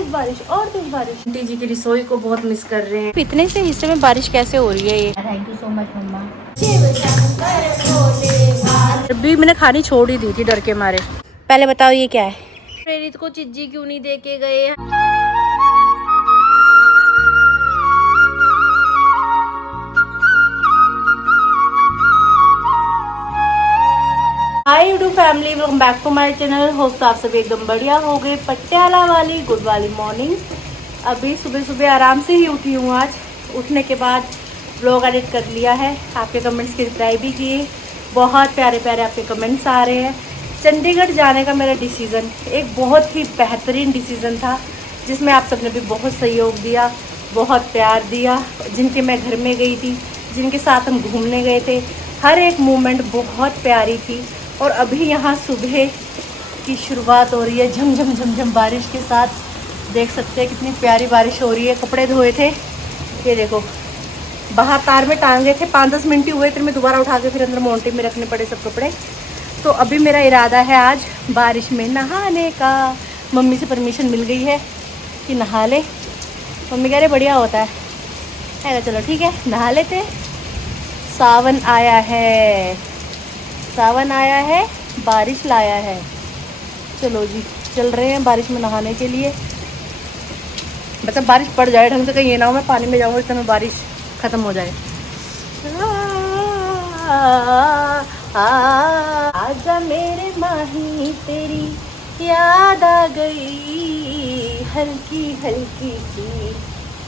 तेज बारिश और तेज बारिश। आंटी जी की रसोई को बहुत मिस कर रहे हैं। इतने से हिस्से में बारिश कैसे हो रही है ये। थैंक यू सो मच मम्मा। अभी मैंने खानी छोड़ ही दी थी डर के मारे। पहले बताओ ये क्या है। प्रेरित को चिज्जी क्यों नहीं दे के गए हैं। Hi YouTube family, welcome back to my channel. Hopes आप सभी एकदम बढ़िया हो गए। पटियाला वाली गुड वाली मॉर्निंग। अभी सुबह सुबह आराम से ही उठी हूँ। आज उठने के बाद व्लॉग एडिट कर लिया है। आपके कमेंट्स की रिप्लाई भी किए। बहुत प्यारे प्यारे आपके कमेंट्स आ रहे हैं। चंडीगढ़ जाने का मेरा डिसीज़न एक बहुत ही बेहतरीन डिसीज़न था, जिसमें आप सबने भी बहुत सहयोग दिया, बहुत प्यार दिया। जिनके मैं घर में गई थी, जिनके साथ हम घूमने गए थे, हर एक मोमेंट बहुत प्यारी थी। और अभी यहाँ सुबह की शुरुआत हो रही है झमझम झमझम बारिश के साथ। देख सकते हैं कितनी प्यारी बारिश हो रही है। कपड़े धोए थे, ये देखो बाहर तार में टांगे थे। 5-10 मिनट ही हुए, फिर मैं दोबारा उठा के फिर अंदर मोंटी में रखने पड़े सब कपड़े। तो अभी मेरा इरादा है आज बारिश में नहाने का। मम्मी से परमिशन मिल गई है कि नहा ले। मम्मी कह रहे बढ़िया होता है। चलो ठीक है, नहा लेते। सावन आया है, सावन आया है, बारिश लाया है। चलो जी, चल रहे हैं बारिश में नहाने के लिए। मतलब बारिश पड़ जाए ढंग से, कहीं ये ना हो मैं पानी में जाऊँ इस समय बारिश ख़त्म हो जाए। आजा मेरे माही तेरी याद आ गई, हल्की हल्की सी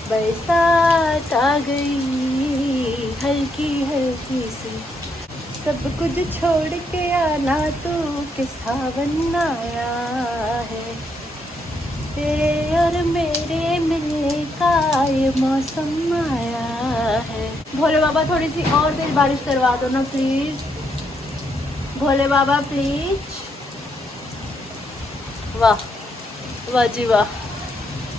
बरसात आ गई, हल्की हल्की सी। सब कुछ छोड़ के आना तू के सावन आया है, तेरे और मेरे मिलने का ये मौसम आया है। भोले बाबा थोड़ी सी और तेज बारिश करवा दो ना प्लीज। Bhole Baba please. वाह वाह जी वाह,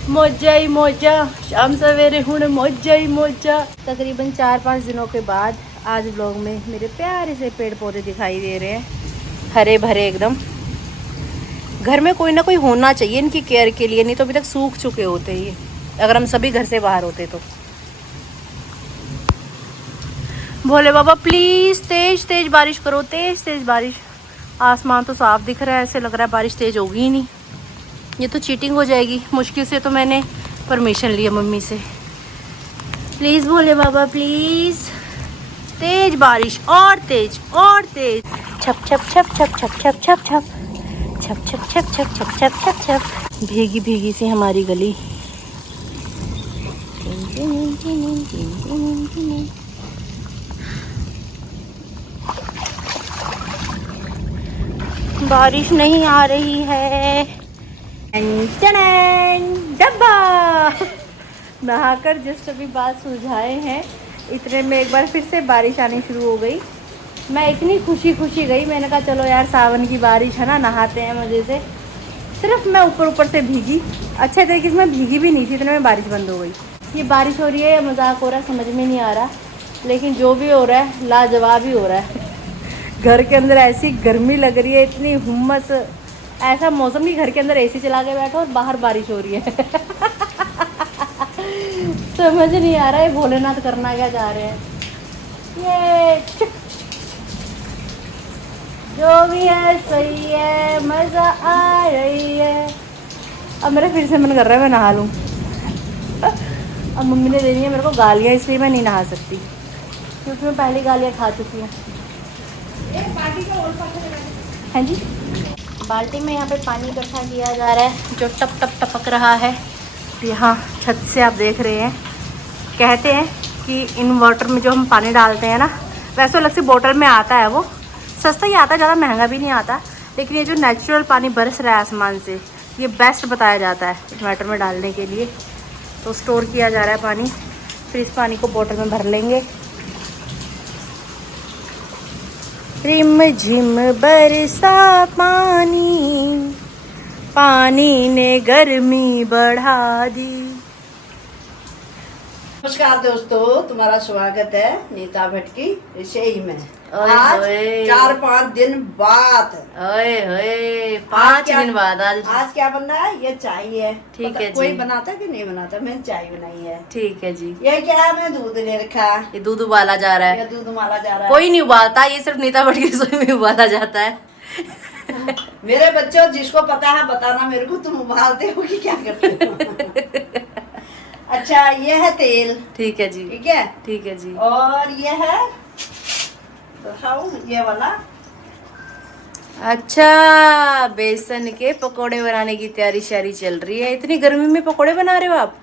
मौजा ही मौजा। शाम सवेरे हुण मौजा ही मौजा। तकरीबन 4-5 दिनों के बाद आज ब्लॉग में मेरे प्यारे से पेड़ पौधे दिखाई दे रहे हैं, हरे भरे एकदम। घर में कोई ना कोई होना चाहिए इनकी केयर के लिए, नहीं तो अभी तक सूख चुके होते ये, अगर हम सभी घर से बाहर होते तो। भोले बाबा प्लीज तेज तेज बारिश करो, तेज तेज बारिश। आसमान तो साफ दिख रहा है, ऐसे लग रहा है बारिश तेज होगी ही नहीं। ये तो चीटिंग हो जाएगी। मुश्किल से तो मैंने परमिशन लिया मम्मी से। प्लीज भोले बाबा प्लीज, तेज बारिश और तेज और तेज। छप छप छप छप छप छप छप छप छप छप छप छप छप छप छप छप। भीगी भीगी सी हमारी गली। बारिश नहीं आ रही है। डब्बा नहाकर जस्ट अभी बात सुलझाए हैं, इतने में एक बार फिर से बारिश आनी शुरू हो गई। मैं इतनी खुशी खुशी गई, मैंने कहा चलो यार सावन की बारिश है ना, नहाते हैं मज़े से। सिर्फ मैं ऊपर ऊपर से भीगी, अच्छे तरीके से मैं भीगी भी नहीं थी, इतने में बारिश बंद हो गई। ये बारिश हो रही है या मजाक हो रहा है समझ में नहीं आ रहा, लेकिन जो भी हो रहा है लाजवाब ही हो रहा है। घर के अंदर ऐसी गर्मी लग रही है, इतनी हुम्मस, ऐसा मौसम कि घर के अंदर एसी चला के बैठो और बाहर बारिश हो रही है। समझ नहीं आ रहा है भोलेनाथ करना क्या चाह रहे हैं। ये जो भी है सही है, मज़ा आ रही है। अब मेरा फिर से मन कर रहा है मैं नहा लूँ। अब मम्मी ने देनी है मेरे को गालियाँ, इसलिए मैं नहीं नहा सकती, क्योंकि मैं पहले गालियाँ खा चुकी हूँ। हाँ जी, बाल्टी में यहाँ पे पानी इकट्ठा किया जा रहा है जो टप टप टपक रहा है। यहाँ छत से आप देख रहे हैं। कहते हैं कि इन वाटर में जो हम पानी डालते हैं ना, वैसे अलग से बोतल में आता है, वो सस्ता ही आता है, ज़्यादा महंगा भी नहीं आता। लेकिन ये जो नेचुरल पानी बरस रहा है आसमान से, ये बेस्ट बताया जाता है इस वाटर में डालने के लिए। तो स्टोर किया जा रहा है पानी, फिर इस पानी को बोतल में भर लेंगे। रिम झिम बरसा पानी, पानी ने गर्मी बढ़ा दी। नमस्कार दोस्तों, तुम्हारा स्वागत है नीता भट्ट की रसोई में। ओए आज ओए। 4-5 दिन बाद। ओए ओए 5 दिन बाद आज क्या बन रहा है? ये चाय है। ठीक है जी। कोई बनाता कि नहीं बनाता, मैंने चाय बनाई है। ठीक है जी। ये क्या है, मैं दूध ले रखा है। ये दूध उबाला जा रहा ये है। दूध उबाला जा रहा है। कोई नहीं उबालता, ये सिर्फ नीता भट्ट की रसोई में उबाला जाता है। मेरे बच्चों, जिसको पता है बताना मेरे को, तुम उबालते हो कि क्या करते हो? अच्छा, ये है तेल। ठीक है जी। ठीक है, ठीक है जी। और ये है दिखाऊं, ये वाला। अच्छा, बेसन के पकोड़े बनाने की तैयारी शारी चल रही है। इतनी गर्मी में पकोड़े बना रहे हो आप?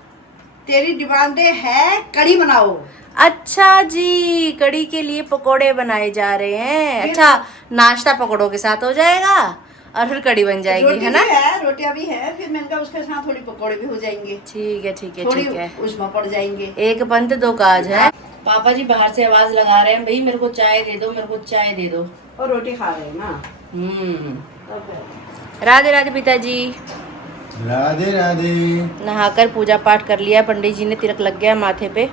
तेरी डिमांडें है कड़ी बनाओ। अच्छा जी, कड़ी के लिए पकोड़े बनाए जा रहे हैं। अच्छा, नाश्ता पकोड़ों के साथ हो जाएगा और फिर कड़ी बन जाएगी, रोटी है ना? भी है, रोटियां भी है, फिर मैंने कहा उसके साथ थोड़ी पकौड़े भी हो जाएंगे। ठीक है ठीक है थोड़ी ठीक है। उसमें पड़ जाएंगे। एक पंथ दो काज है। पापा जी बाहर से आवाज लगा रहे हैं, भाई मेरे को चाय दे दो, मेरे को चाय दे दो। और रोटी खा रहे हैं ना। राधे राधे पिताजी। राधे राधे। नहाकर पूजा पाठ कर लिया, पंडित जी ने तिलक लग गया माथे पे।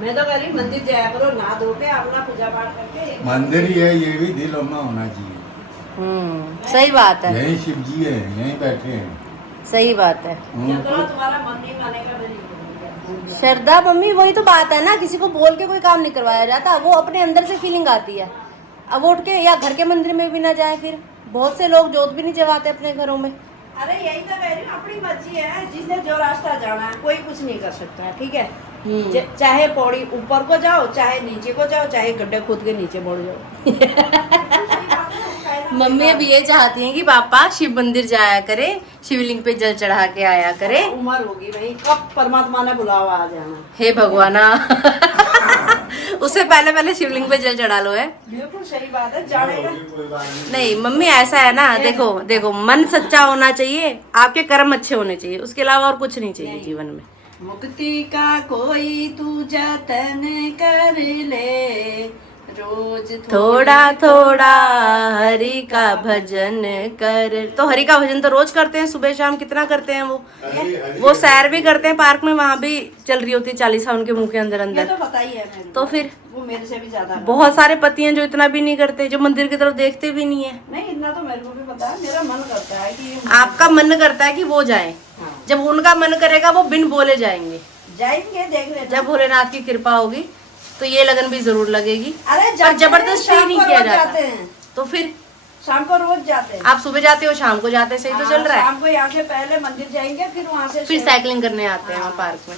मैं तो कह रही मंदिर जाया करो, नहा धो के अपना पूजा पाठ करके। मंदिर ही है, ये भी दिलों में होना चाहिए। सही बात है। यही शिव जी है, यहीं बैठे हैं। सही बात है। चलो, तुम्हारा मन नहीं मानेगा तो नहीं। श्रद्धा मम्मी, वही तो बात है ना, किसी को बोल के कोई काम नहीं करवाया जाता, वो अपने अंदर से फीलिंग आती है। अब उठ के या घर के मंदिर में भी ना जाए, फिर बहुत से लोग जोत भी नहीं जगाते अपने घरों में। अरे यही तो कह रही हूँ, अपनी मर्जी है, जिसने जो रास्ता जाना है कोई कुछ नहीं कर सकता है। ठीक है, चाहे पौड़ी ऊपर को जाओ, चाहे नीचे को जाओ, चाहे गड्ढे खोद के नीचे बढ़ जाओ। मम्मी अब ये चाहती हैं कि पापा शिव मंदिर जाया करे, शिवलिंग पे जल चढ़ा के आया करे। उम्र होगी भाई, कब परमात्मा ने बुलावा आ जाना। हे भगवाना। उससे पहले पहले शिवलिंग पे जल चढ़ा लो है। बिल्कुल सही बात है, जानेगा। नहीं मम्मी, ऐसा है ना, देखो देखो, मन सच्चा होना चाहिए, आपके कर्म अच्छे होने चाहिए, उसके अलावा और कुछ नहीं चाहिए जीवन में। मुक्ति का कोई तू जतन कर ले, रोज थोड़ा थोड़ा हरि का भजन कर। तो हरि का भजन तो रोज करते हैं, सुबह शाम कितना करते हैं वो सैर भी करते हैं पार्क में, वहाँ भी चल रही होती है 40 उनके मुंह के अंदर ये अंदर। तो पता ही है मेरे को। तो फिर वो मेरे से भी ज्यादा। बहुत सारे पति हैं जो इतना भी नहीं करते, जो मंदिर की तरफ देखते भी नहीं है। नहीं, इतना तो मेरे को भी पता है। मेरा मन करता है कि आपका मन करता है कि वो जाए, हाँ। जब उनका मन करेगा वो बिन बोले जाएंगे। जाएंगे, देख लेना। जब भोलेनाथ की कृपा होगी तो ये लगन भी जरूर लगेगी। अरे पर जबरदस्ती शाम नहीं को किया रोज जाता। जाते हैं। तो फिर शाम को रोज जाते हैं। आप सुबह जाते हो, शाम को जाते हैं, सही तो चल रहा है। शाम को यहाँ से पहले मंदिर जाएंगे, फिर वहाँ से फिर साइकिलिंग करने आते हैं वहाँ पार्क में।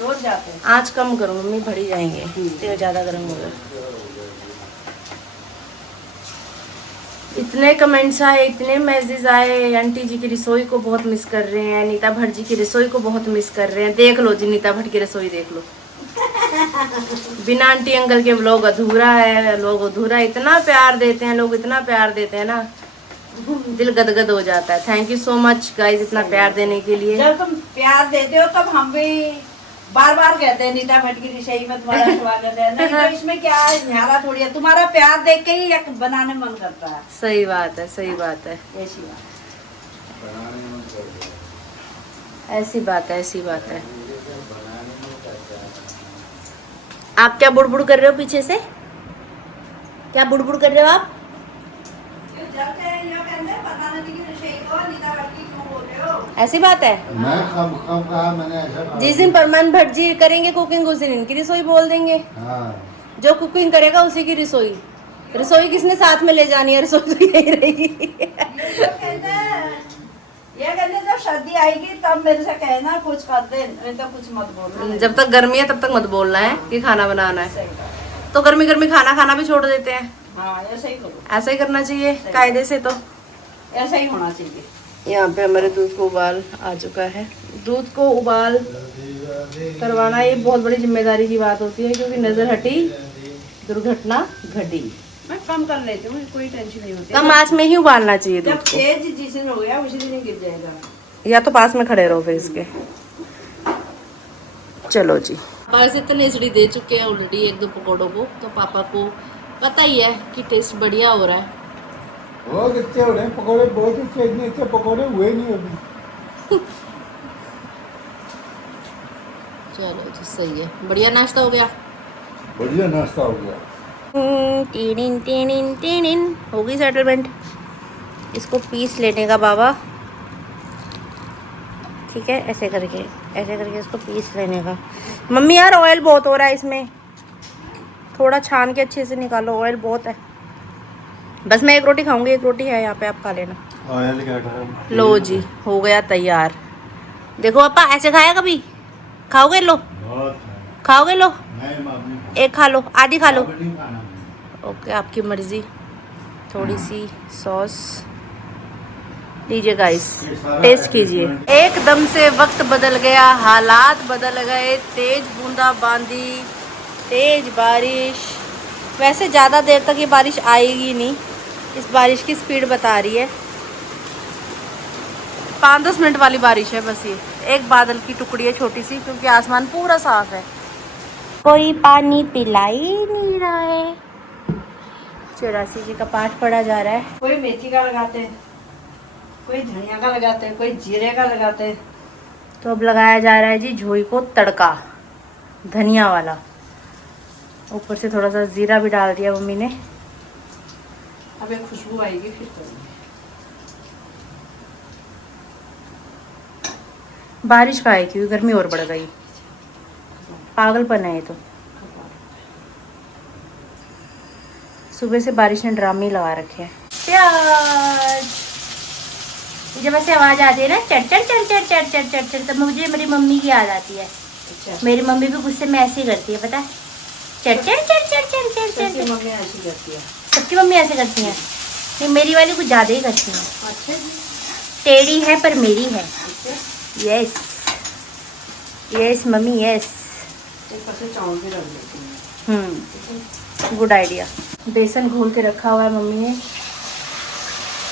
रोज जाते हैं। आज कम करो मम्मी, भर ही जाएंगे, तेल ज्यादा गर्म हो गया। इतने कमेंट्स आए, इतने मैसेज आए, आंटी जी की रसोई को बहुत मिस कर रहे हैं, नीता भट्ट जी की रसोई को बहुत मिस कर रहे हैं। देख लो जी, नीता भट्ट की रसोई देख लो। बिना आंटी अंकल के व्लॉग अधूरा है, लोग अधूरा। इतना प्यार देते हैं लोग, इतना प्यार देते हैं ना, दिल गदगद हो जाता है। Thank you so much guys, इतना प्यार देने के लिए। जब तुम प्यार देते हो तब हम भी बार बार कहते हैं नीता भट्ट की रसोई में तुम्हारा स्वागत है। नहीं तो इसमें क्या है, न्यारा थोड़ी है। तुम्हारा प्यार देख के ही एक बनाने मन करता है। सही बात है, सही बात है, ऐसी बात। ऐसी बात है, ऐसी बात है। आप क्या बुड़बुड़ कर रहे हो पीछे से? क्या बुड़बुड़ कर रहे हो आप? ऐसी बात है। मैं कब कब कहा मैंने ऐसा कहा? जिस दिन परमान भट्ट जी करेंगे कुकिंग, उस दिन इनकी रसोई बोल देंगे। हाँ। जो कुकिंग करेगा उसी की रसोई। रसोई किसने साथ में ले जानी है? रसोई तो यही रहेगी। ये कहते जब सर्दी आएगी तब मेरे से कहना कुछ कर दे, नहीं तो कुछ मत बोलना। जब तक गर्मी है तब तक मत बोलना है कि खाना बनाना है। सही बात। तो गर्मी गर्मी खाना खाना भी छोड़ देते हैं। हाँ, ऐसा ही करो। ऐसा ही करना चाहिए कायदे से। तो ऐसा ही होना चाहिए। यहाँ पे हमारे दूध को उबाल आ चुका है। दूध को उबाल करवाना ये बहुत बड़ी जिम्मेदारी की बात होती है, क्योंकि नजर हटी दुर्घटना घटी। मैं कम कर लेती हूँ, कोई टेंशन नहीं होती। कम आंच में ही उबालना चाहिए दूध जब को। तेज जिस दिन हो गया उसी दिन गिर जाएगा। या तो पास में खड़े रहो फिर इसके। चलो जी, पापा से तो नेचड़ी दे चुके हैं ऑलरेडी 1-2 पकौड़ों को। तो पापा को पता ही है कि टेस्ट बढ़िया हो रहा है। बहुत अच्छे हो रहे हैं पकौड़े, बहुत अच्छे। इतने अच्छे पकौड़े हुए नहीं अभी। चलो जी सही है, बढ़िया नाश्ता हो गया। बढ़िया नाश्ता हो गया। टीनिन टीनिन टीनिन हो गई सेटलमेंट। इसको पीस लेने का बाबा, ठीक है, ऐसे करके इसको पीस लेने का। मम्मी यार ऑयल बहुत हो रहा है इसमें, थोड़ा छान के अच्छे से निकालो, ऑयल बहुत है। बस मैं एक रोटी खाऊंगी, एक रोटी है यहाँ पे, आप खा लेना। ऑयल क्या था? लो जी हो गया तैयार। देखो पापा ऐसे खाया कभी? खाओगे? लो बहुत खाओगे, लो नहीं मामी, एक खा लो, आधी खा लो। अब नहीं खाना मैंने। ओके आपकी मर्जी। थोड़ी सी सॉस लीजिए गाइस, टेस्ट कीजिए। एकदम से वक्त बदल गया, हालात बदल गए, तेज बूंदाबांदी, तेज बारिश। वैसे ज़्यादा देर तक ये बारिश आएगी नहीं, इस बारिश की स्पीड बता रही है 5-10 मिनट वाली बारिश है बस। ये एक बादल की टुकड़ी है छोटी सी, क्योंकि आसमान पूरा साफ है। कोई पानी पिला ही नहीं रहा है। 84 जी का पाठ पढ़ा जा रहा है। कोई मेथी का लगाते हैं, कोई धनिया का लगाते हैं, कोई जीरे का लगाते हैं। तो अब लगाया जा रहा है जी झोई को तड़का, धनिया वाला। ऊपर से थोड़ा सा जीरा भी डाल दिया मम्मी ने। अब एक खुशबू आएगी फिर करेंगे। बारिश का है क्योंकि गर्मी और बढ़ गई, पागलपन है ये तो। सुबह से बारिश ने ड्रामे लगा रखे हैं। प्याज, जब ऐसे आवाज आती है ना चट चट चट चट चट चट चट चट, तो मुझे मेरी मम्मी की याद आती है। अच्छा, मेरी मम्मी भी गुस्से में ऐसे ही करती है, पता है, चट चट चट चट चट चट सबकी चट। मम्मी ऐसी करती है। सबकी मम्मी ऐसे करती हैं, नहीं मेरी वाली कुछ ज्यादा ही करती हैं। अच्छा जी, टेढ़ी है पर मेरी है। अच्छा। Yes yes mummy yes. एक पास से चावल भी रख देती हूँ। Good idea. बेसन घोल के रखा हुआ है मम्मी ने।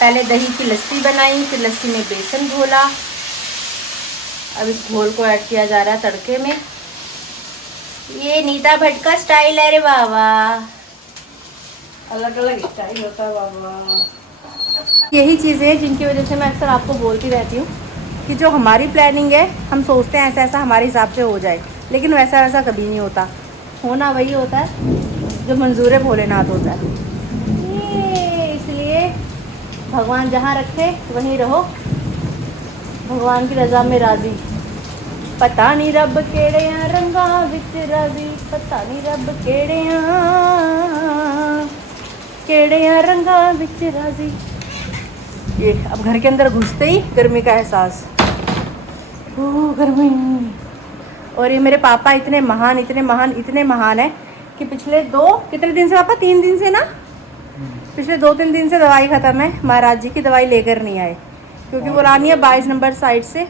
पहले दही की लस्सी बनाई, फिर लस्सी में बेसन घोला। अब इस घोल को ऐड किया जा रहा है तड़के में। ये नीता भट्ट का स्टाइल है रे बाबा। अलग अलग स्टाइल होता है बाबा। यही चीज़ें हैं जिनकी वजह से मैं अक्सर आपको बोलती रहती हूँ कि जो हमारी प्लानिंग है, हम सोचते हैं ऐसा ऐसा हमारे हिसाब से हो जाए, लेकिन वैसा वैसा कभी नहीं होता। होना वही होता है जो मंजूर भोलेनाथ होता है। ये इसलिए भगवान जहाँ रखे वहीं रहो, भगवान की रज़ा में राज़ी। पता नहीं रब केड़े रंगा विच राज़ी, पता नहीं रब केड़े रंगा विच राज़ी। ये अब घर के अंदर घुसते ही गर्मी का एहसास, ओह गर्मी। और ये मेरे पापा इतने महान है कि पिछले कितने दिन से पापा, 3 दिन से ना, पिछले 2-3 दिन से दवाई ख़त्म है। महाराज जी की दवाई लेकर नहीं आए, क्योंकि वो लानी है 22 नंबर साइड से,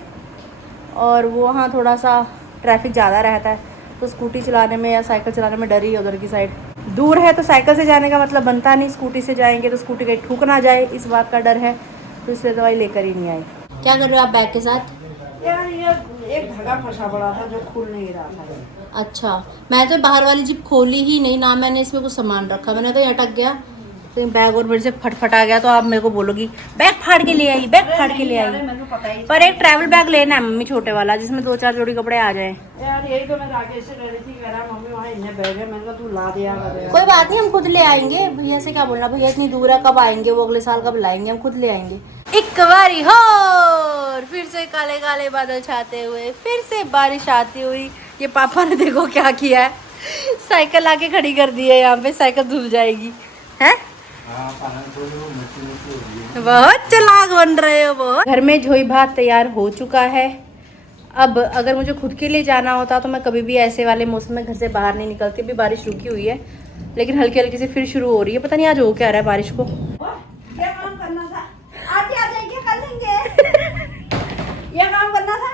और वो वहाँ थोड़ा सा ट्रैफिक ज़्यादा रहता है, तो स्कूटी चलाने में या साइकिल चलाने में डर ही है। उधर की साइड दूर है तो साइकिल से जाने का मतलब बनता नहीं, स्कूटी से जाएंगे तो स्कूटी कहीं ठुक ना जाए, इस बात का डर है, तो इसलिए दवाई लेकर ही नहीं आई। क्या कर रहे हो आप बैग के साथ? यार ये एक धागा फंसा पड़ा था जो खुल नहीं रहा था। अच्छा, मैं तो बाहर वाली जिप खोली ही नहीं ना, मैंने इसमें कुछ सामान रखा, मैंने तो ये अटक गया, तो बैग और मेरे से फटफटा गया। तो आप मेरे को बोलोगी बैग फाड़ के ले आई, बैग फाड़ के ले आई। मेरे को पता ही पर एक ट्रैवल बैग लेना है मम्मी, छोटे वाला, जिसमें 2-4 जोड़ी कपड़े आ जाए। यार यही तो मैं राकेश से कह रही थी, कह रहा मम्मी वहाँ इन्हें बैग है। मैंने कहा तू ला दिया कर। कोई बात नहीं, हम खुद ले आएंगे। भैया से क्या बोलना, भैया इतनी दूर है, कब आएंगे वो, अगले साल कब लाएंगे, हम खुद ले आएंगे। एक बारी हो फिर से काले काले बादल छाते हुए, फिर से बारिश आती हुई। ये पापा ने देखो क्या किया है, साइकिल आके खड़ी कर दी है यहाँ पे, साइकिल धुल जाएगी है। बहुत चालाक बन रहे हो बहुत। घर में झोई भात तैयार हो चुका है। अब अगर मुझे खुद के लिए जाना होता तो मैं कभी भी ऐसे वाले मौसम में घर से बाहर नहीं निकलती। अभी बारिश रुकी हुई है, लेकिन हल्की हल्की से फिर शुरू हो रही है। पता नहीं आज हो क्या रहा है बारिश को। क्या काम करना था? आज आ जाएंगे, कर लेंगे। ये काम करना था।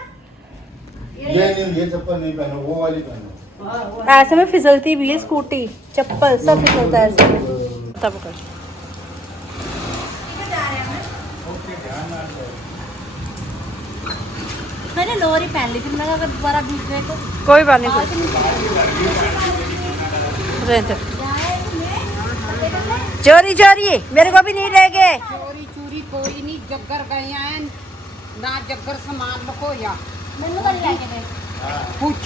ये चप्पल नहीं पहनो, वो वाली पहनो। ऐसे में फिसलती भी है स्कूटी, चप्पल सब फिसलता है ऐसे में। तब कर मैंने लोअर ही पहन ली थी, मैंने अगर दोबारा भीग गए तो कोई बात नहीं। चोरी चोरी मेरे को भी नहीं ले गए। चोरी चोरी कोई नहीं, जग्गर गए हैं ना, जग्गर सामान लको या मैंने तो नहीं लेके गए। पूछ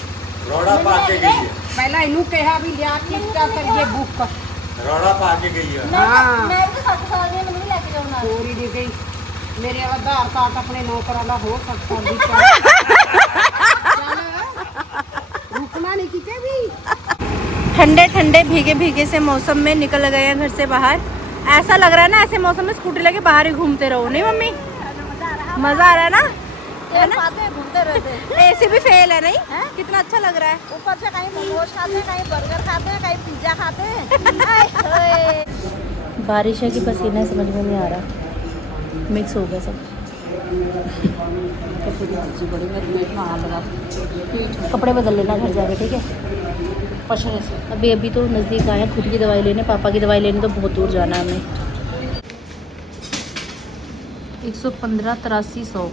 रोड़ा पा के गई है, पहला इनू कहा भी लिया के क्या करिए बुक रोड़ा पा के गई है। हाँ मैं भी 7 साल ਦੀ ਮੈਨੂੰ ਵੀ ਲੈ ਕੇ ਜਾਓ ਨਾਲ पूरी दी गई मेरे वाला आधार कार्ड अपने नौकर वाला हो सकता भी चल रुकना नहीं किते भी ठंडे ठंडे भीगे भीगे से मौसम में निकल गए हैं घर से बाहर। ऐसा लग रहा है ना ऐसे मौसम में स्कूटी लेके बाहर ही घूमते रहो, नहीं मम्मी? मजा आ रहा है ना, है ना? घूमते रहते एसी भी फेल है नहीं? कितना अच्छा लग रहा है। ऊपर से कहीं मोमोज खाते हैं, कहीं बर्गर खाते हैं, कहीं पिज्जा खाते हैं। बारिश है कि पसीना है समझ में नहीं आ रहा, मिक्स हो गया सब। कपड़े बदल लेना घर जाके, ठीक है? पछने से अभी अभी तो नज़दीक आए हैं खुद की दवाई लेने, पापा की दवाई लेने तो बहुत दूर जाना है हमें। 115 83 100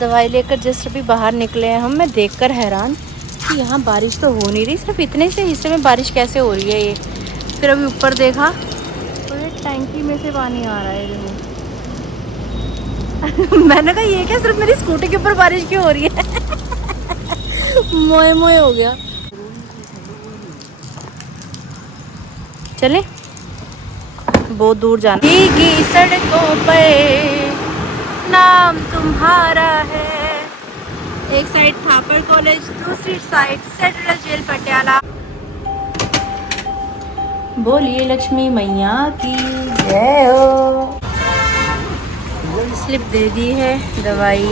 दवाई लेकर जस्ट अभी बाहर निकले हैं हम। मैं देखकर हैरान कि यहाँ बारिश तो हो नहीं रही, सिर्फ इतने से हिस्से में बारिश कैसे हो रही है ये। फिर अभी ऊपर देखा तो ये टैंकी में से पानी आ रहा है देखो। मैंने कहा ये क्या सिर्फ मेरी स्कूटी के ऊपर बारिश क्यों हो रही है? मोए मोए हो गया। चले बहुत दूर जाना। भीगी सड़कों पर नाम तुम्हारा है। एक साइड थापर कॉलेज, दूसरी साइड सेंट्रल जेल पटियाला। बोलिए लक्ष्मी मैया की जय हो। स्लिप दे दी है, दवाई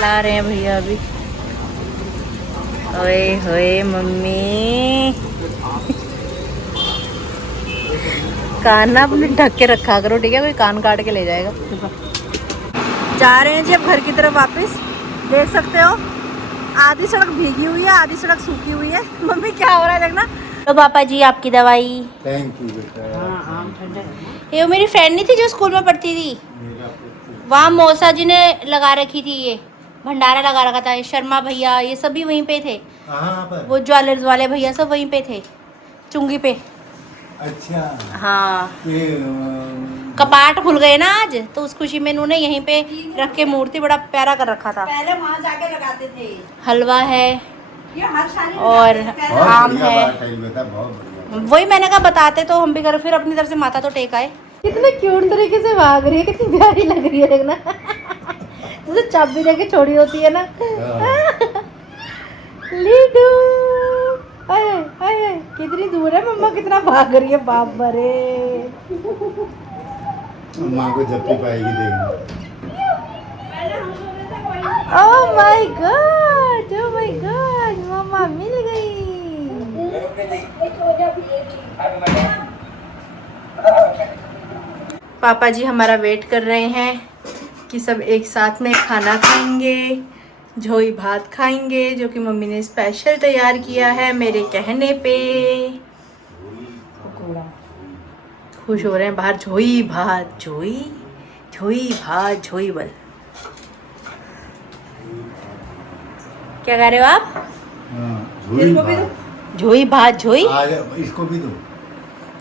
ला रहे हैं भैया अभी। ओए होए मम्मी कान ना अपने ढक के रखा करो, ठीक है? कोई कान काट के ले जाएगा। जा रहे हैं जी अब घर की तरफ वापस। देख सकते हो आधी सड़क भीगी हुई है, आधी सड़क सूखी हुई है। मम्मी क्या हो रहा है देखना। तो पापा जी आपकी दवाई। थैंक यू बेटा। ये मेरी फ्रेंड नहीं थी जो स्कूल में पढ़ती थी, वहाँ मौसा जी ने लगा रखी थी, ये भंडारा लगा रखा था। ये शर्मा भैया ये सभी वहीं पे थे, कहाँ पर? वो ज्वेलर्स वाले भैया सब वहीं पे थे, चुंगी पे। अच्छा हाँ ये कपाट खुल गए ना आज, तो उस खुशी में इन्होंने यहीं पे रख के मूर्ति बड़ा प्यारा कर रखा था। पहले वहाँ जाके लगाते थे। हलवा है ये हर साल ही और लगाते थे। बहुत आम बढ़िया है। बात है बेटा, बहुत बढ़िया। वही मैंने कहा बताते तो हम भी करें, फिर अपनी तरफ से माथा तो टेक आए। कितने क्यूट तरीके से भाग रही है, कितनी प्यारी लग रही है देखना। जैसे चाबी लेके छोड़ी होती है ना। लीडू अरे अरे कितनी दूर है, मम्मा कितना भाग रही है, बाप रे। माँ को जब भी पाएगी देखना। Oh my god, oh my god, मम्मा मिल गई। पापा जी हमारा वेट कर रहे हैं कि सब एक साथ में खाना खाएंगे, झोई भात खाएंगे, जो कि मम्मी ने स्पेशल तैयार किया है मेरे कहने पे। खुश हो रहे हैं बाहर। झोई भात, झोई झोई भात, झोई बल। क्या कह रहे हो आप? झोई भात। झोई भात, झोई। आज इसको भी दो।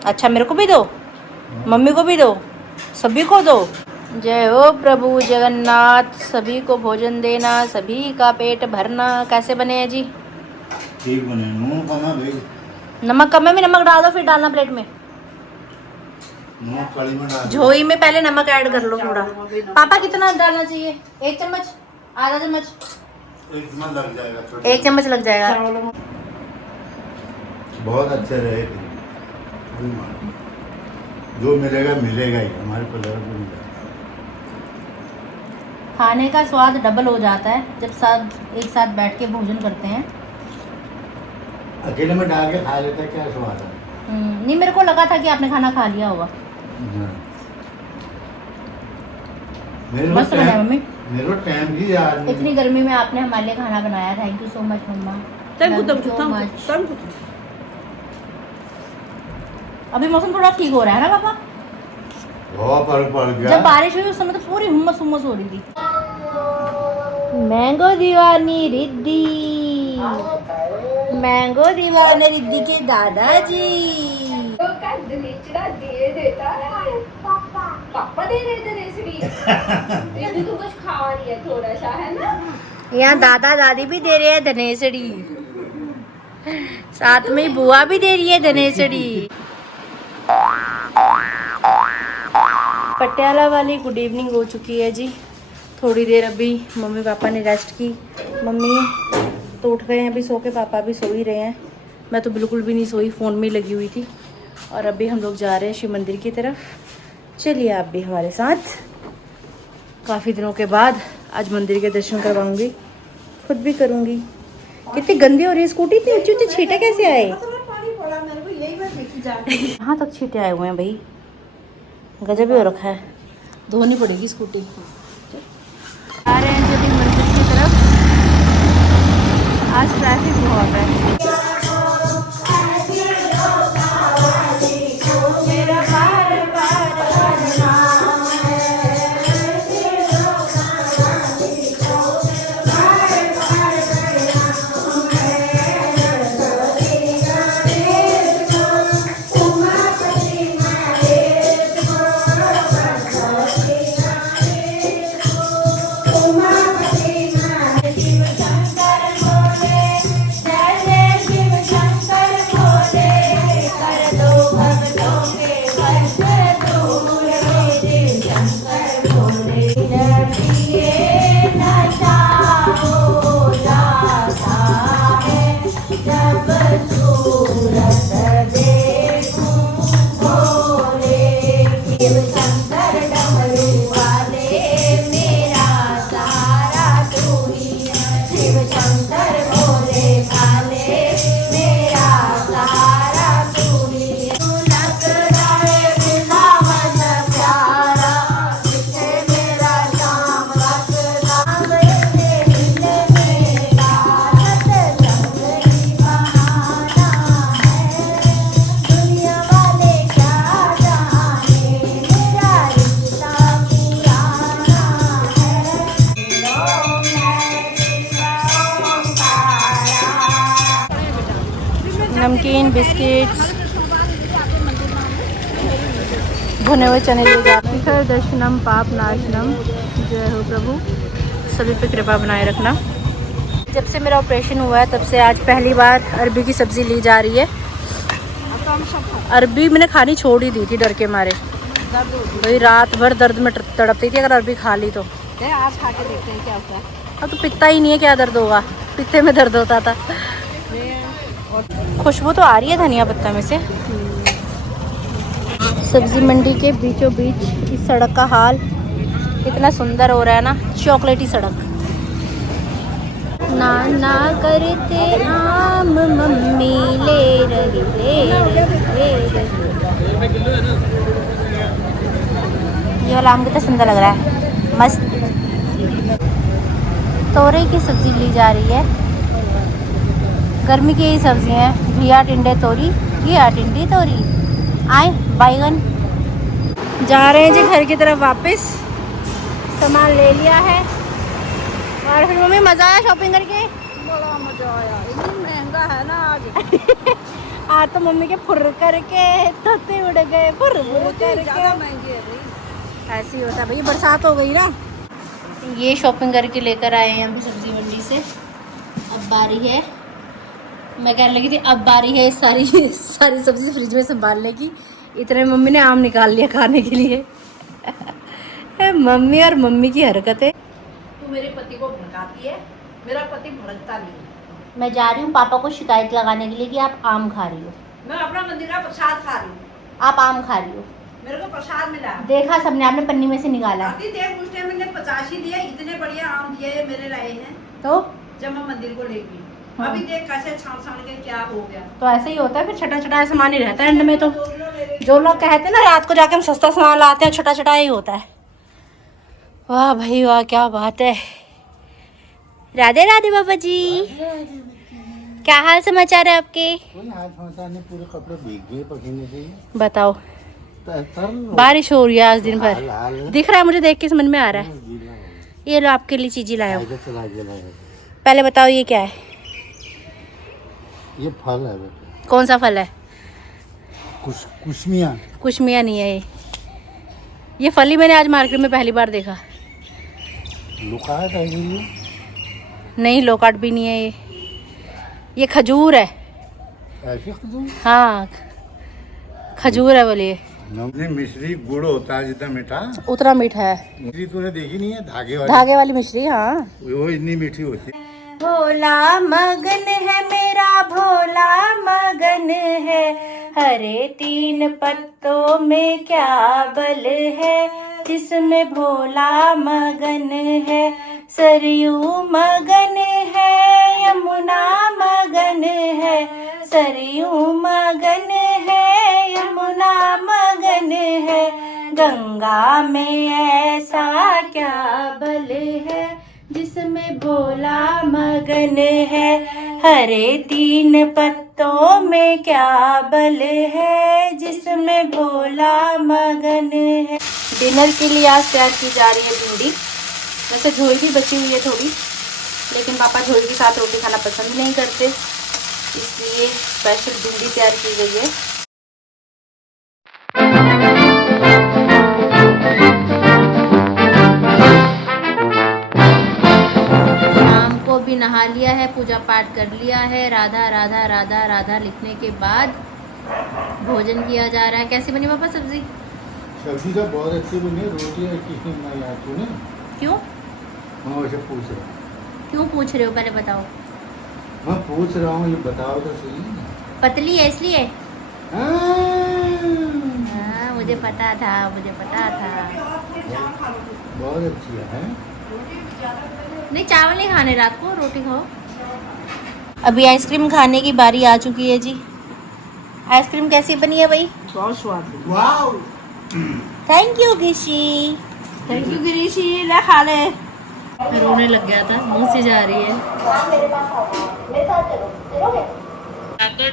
अच्छा मेरे को भी दो, मम्मी को भी दो, सभी को दो। जय हो प्रभु जगन्नाथ, सभी को भोजन देना, सभी का पेट भरना। कैसे बने हैं जी? ठीक बने। नून कम है भाई, नमक कम है, भी नमक डाल दो फिर डालना प्लेट में। नून कड़ी में डाल दो। झोई में पहले नमक ऐड कर लो थोड़ा। पापा कितना डालना चाहिए? 1 चम्मच, आधा चम्मच? एक चम्मच लग जाएगा। 1 चम्मच लग जाएगा। बहुत अच्छे रहे थे। जो मिलेगा मिलेगा ही, हमारे को लगा मिल जाएगा। खाने का स्वाद डबल हो जाता है जब सब एक साथ बैठ के भोजन करते हैं। अकेले में डाल के खा लेता क्या स्वाद है? नहीं मेरे को लगा था कि आपने खाना खा लिया होगा। मस्त बनाया मम्मी। मेरे को टाइम भी याद नहीं। इतनी गर्मी में आपने हमारे लिए खाना बनाया, थैंक यू सो मच मम्मा। अभी मौसम थोड़ा ठीक हो रहा है ना पापा? बहुत फर्क पड़ गया। जब बारिश हुई उस समय तो पूरी हुम्मस हुम्मस हो रही थी। मैंगो दीवानी रिद्धि, मैंगो दीवानी रिद्धि के दादाजी। पापा दे रहे थे रेसिपी। रिद्धि तू कुछ खा रही है थोड़ा सा, है ना? यहाँ दादा दादी भी दे रहे हैं धनेसड़ी। साथ में ही बुआ भी दे रही है धनेसड़ी। पटियाला वाली गुड इवनिंग हो चुकी है जी। थोड़ी देर अभी मम्मी पापा ने रेस्ट की। मम्मी तो उठ गए हैं अभी सो के, पापा भी सो ही रहे हैं। मैं तो बिल्कुल भी नहीं सोई, फ़ोन में ही लगी हुई थी। और अभी हम लोग जा रहे हैं शिव मंदिर की तरफ। चलिए आप भी हमारे साथ। काफ़ी दिनों के बाद आज मंदिर के दर्शन करवाऊंगी, खुद भी करूंगी। कितनी गंदी हो रही है स्कूटी, इतनी ऊंची ऊंची छींटे कैसे आए? पानी पड़ा मेरे को, यही मैं देखी जा यहाँ तक छींटे आए हुए हैं भाई, गजब ही हो रखा है। धोनी पड़ेगी स्कूटी। आ रहे हैं जब मंदिर की तरफ। आज ट्रैफिक बहुत है। नमकीन, बिस्किट्स, भुने हुए चने लिए जाते हैं। दर्शनम पाप नाशनम। जय हो प्रभु, सभी पे कृपा बनाए रखना। जब से मेरा ऑपरेशन हुआ है तब से आज पहली बार अरबी की सब्ज़ी ली जा रही है। अरबी मैंने खानी छोड़ ही दी थी डर के मारे। भाई रात भर दर्द में तड़पती थी अगर अरबी खा ली तो। आज खा के देखते हैं क्या होता है। अब तो पित्ता ही नहीं है, क्या दर्द होगा? पित्ते में दर्द होता था। खुशबू तो आ रही है धनिया पत्ता में से। सब्जी मंडी के बीचों बीच इस सड़क का हाल इतना सुंदर हो रहा है ना, चॉकलेटी सड़क। नाना करते आम मम्मी ले रही ये वाला आम कितना सुंदर लग रहा है, मस्त। तोरई की सब्जी ली जा रही है। गर्मी की यही सब्जियाँ हैं, घिया टिंडे तोरी, घिया टिंडी तोरी। आए बैगन। जा रहे हैं जी घर की तरफ वापस। सामान ले लिया है। और फिर मम्मी मज़ा आया शॉपिंग करके? बड़ा मजा आया, इतनी महंगा है ना आज। आज तो मम्मी के फुर करके तोते उड़ गए, फुर करके। ज़्यादा महंगी है भाई। ऐसे ही होता है भाई, बरसात हो गई ना। ये शॉपिंग करके लेकर आए हैं हम सब्जी मंडी से। अब बारी है, मैं कहने लगी थी अब बारी है सारी सब्जी फ्रिज में संभालने की। इतने मम्मी ने आम निकाल लिया खाने के लिए। मम्मी और मम्मी की हरकतें। तू मेरे पति को भड़काती है, मेरा पति भड़कता नहीं। मैं जा रही हूँ पापा को शिकायत लगाने के लिए कि आप आम खा रही हो। मैं अपना मंदिर का प्रसाद खा रही हूँ। आप आम खा रही हो। मेरे को प्रसाद मिला। देखा सबने, आपने पन्नी में से निकाला। अभी देख उस टाइम मैंने 85 दिए, इतने बढ़िया आम दिए मेरे लाए हैं तो जब मैं मंदिर को लेगी। हाँ। अभी देख कैसे छान के क्या हो गया। तो ऐसे ही होता है फिर, छटा छटा सामान ही रहता है एंड में। तो जो लोग कहते हैं ना रात को जाके हम सस्ता सामान लाते हैं, छटा छटा ही होता है। वाह भाई वाह, क्या बात है। राधे राधे बाबा जी, क्या हाल समाचार है आपके? कोई हाल समाचार नहीं, पूरे कपड़े भीग गए पसीने से। बताओ, तो बारिश हो रही है आज दिन भर। हाल दिख रहा है मुझे, देख के समझ में आ रहा है। ये लो आपके लिए चीज़ें लाया हूँ। पहले बताओ ये क्या है? ये फल है बेटा। कौन सा फल है? कुशमिया। कुशमिया नहीं है ये फल ही मैंने आज मार्केट में पहली बार देखा। लुकाट है ये? नहीं, लोकाट भी नहीं है ये खजूर है। ऐसे खजूर हाँ खजूर है बोलिए। नहीं, मिश्री गुड़ होता है जितना मीठा, उतना मीठा है। मिश्री तूने देखी नहीं है धागे धागे वाली मिश्री, हाँ। वो इतनी मीठी होती है। भोला मगन है मेरा भोला मगन है, हरे 3 पत्तों में क्या बल है, जिसमें भोला मगन है। सरयू मगन है, यमुना मगन है, सरयू मगन है, यमुना मगन है, गंगा में ऐसा क्या बल है, जिसमें भोला मगन है। हरे 3 पत्तों में क्या बल है, जिसमें भोला मगन है। डिनर के लिए आज तैयार की जा रही है भिंडी। वैसे झोल भी बची हुई है थोड़ी, लेकिन पापा झोल के साथ रोटी खाना पसंद नहीं करते, इसलिए स्पेशल भिंडी तैयार की गई है। शाम को भी नहा लिया है, पूजा पाठ कर लिया है, राधा राधा राधा राधा लिखने के बाद भोजन किया जा रहा है। कैसी बनी पापा सब्जी? सब्जी तो बहुत अच्छी बनी है, रोटी और किसने बनाई यार तूने? क्यों मैं वैसे पूछ रहा हूँ। क्यों पूछ रहे हो, पहले बताओ। मैं पूछ रहा हूँ, ये बताओ तो सही। पतली है इसलिए? हाँ, हाँ मुझे पता था, मुझे पता था। बहुत अच्छी है। नहीं चावल नहीं खाने, रात को रोटी खाओ। अभी आइसक्रीम खाने की बारी आ चुकी है जी। आइसक्रीम कैसी बनी है भाई? बहुत स्वाद। वाओ, थैंक यू गिशी। थैंक यू गिरीशी, ले खा ले। रोने लग गया था, मुंह से जा रही है।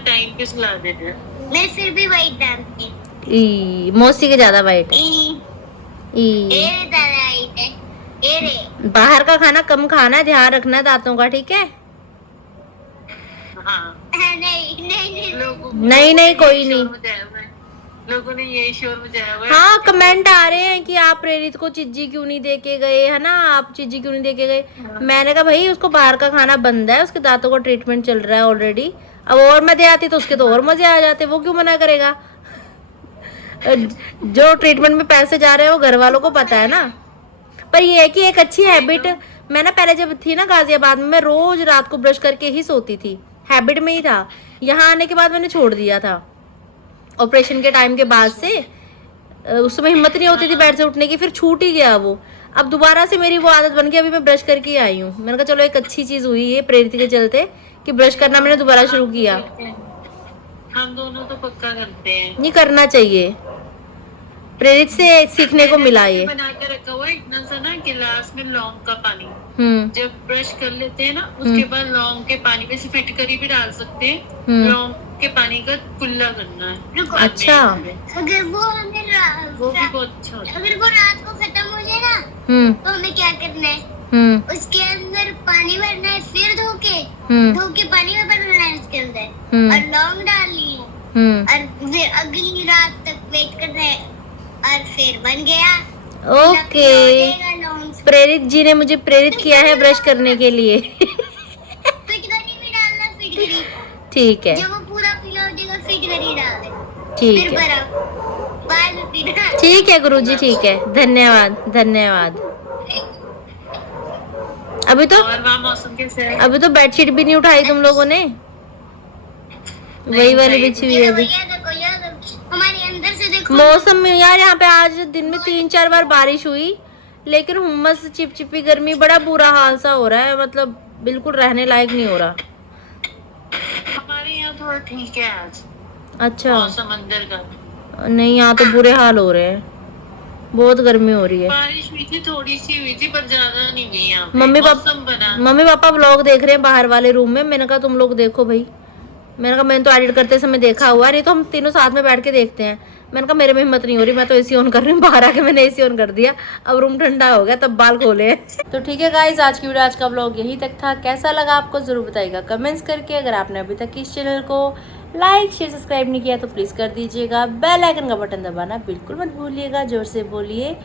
टाइम पे सुला देते हैं। मैं फिर भी वाइट डालती मौसी के ज्यादा वाइट है। बाहर का खाना कम खाना है, ध्यान रखना है दांतों का, ठीक है? हाँ, नहीं नहीं कोई नहीं। लोगों ने यही शोर मचाया हुआ है। हाँ कमेंट आ रहे हैं कि आप प्रेरित को चिज्जी क्यों नहीं दे के गए, है ना, आप चिज्जी क्यों नहीं दे के गए। मैंने कहा भाई उसको बाहर का खाना बंद है, उसके दांतों का ट्रीटमेंट चल रहा है ऑलरेडी। अब और मैं दे आती तो उसके तो और मजे आ जाते, वो क्यों मना करेगा। जो ट्रीटमेंट में पैसे जा रहे हैं वो घर वालों को पता है ना। पर ये है कि एक अच्छी हैबिट, मैं ना पहले जब थी ना गाजियाबाद में, मैं रोज रात को ब्रश करके ही सोती थी, हैबिट में ही था। यहाँ आने के बाद मैंने छोड़ दिया था, ऑपरेशन के टाइम के बाद से। उस समय हिम्मत नहीं होती थी बेड से उठने की, फिर छूट ही गया वो। अब दोबारा से मेरी वो आदत बन गई, अभी मैं ब्रश करके आई हूँ। मैंने कहा चलो एक अच्छी चीज हुई है प्रेरित के चलते कि ब्रश करना मैंने दोबारा शुरू किया। हम दोनों तो पक्का करते हैं। नहीं करना चाहिए, प्रेरित से सीखने को मिला ये। बना के रखा हुआ है इतना सा ना गिलास में लौंग का पानी। जब ब्रश कर लेते हैं ना, उसके बाद लौंग के पानी में से फिटकरी भी डाल सकते हैं। लौंग के पानी का कुल्ला करना है। अच्छा, अगर वो हमें वो भी बहुत अच्छा होता है। अगर वो रात को खत्म हो जाए ना, तो हमें क्या करना है, उसके अंदर पानी भरना है, फिर धो के पानी में भरना है उसके अंदर, और लौंग डालनी है, और फिर अगली रात तक वेट करना है, और फिर बन गया। ओके। प्रेरित जी ने मुझे प्रेरित किया है ब्रश करने के लिए। फिटकरी भी डालना, फिटकरी ठीक है, जब वो पूरा पीला हो जाएगा फिटकरी डाल दे, ठीक फिर है, बर्फ, बाद में फिर डाल। ठीक है गुरुजी, ठीक है, धन्यवाद धन्यवाद। अभी तो और वहाँ मौसम कैसे है? अभी तो बेडशीट भी नहीं उठाई तुम लोगों ने, वही वाली बिछी हुई है अभी। हमारे अंदर से देखो, मौसम में यार यहाँ पे आज दिन में 3-4 बार बारिश हुई, लेकिन हुम्मस चिपचिपी गर्मी, बड़ा बुरा हाल सा हो रहा है, मतलब बिल्कुल रहने लायक नहीं हो रहा। हमारे यहाँ थोड़ा ठीक है आज अच्छा, मौसम अंदर का। नहीं यहाँ तो बुरे हाल हो रहे हैं, बहुत गर्मी हो रही है। बारिश हुई थी, थोड़ी सी हुई थी, पर ज्यादा नहीं हुई यहाँ पे। मम्मी पापा व्लॉग देख रहे हैं बाहर वाले रूम में। मैंने कहा तुम लोग देखो भाई, मैंने कहा मैंने तो एडिट करते समय देखा हुआ, नहीं तो हम तीनों साथ में बैठ के देखते हैं। मैंने कहा मेरे में हिम्मत नहीं हो रही, मैं तो एसी ऑन कर रही हूँ। बाहर आके मैंने एसी ऑन कर दिया, अब रूम ठंडा हो गया, तब बाल खोले हैं। तो ठीक है गाइज, आज की वीडियो, आज का व्लॉग यही तक था। कैसा लगा आपको जरूर बताइएगा कमेंट्स करके। अगर आपने अभी तक इस चैनल को लाइक शेयर सब्सक्राइब नहीं किया तो प्लीज़ कर दीजिएगा। बेल आइकन का बटन दबाना बिल्कुल मत भूलिएगा। जोर से बोलिए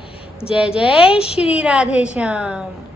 जय जय श्री राधे श्याम।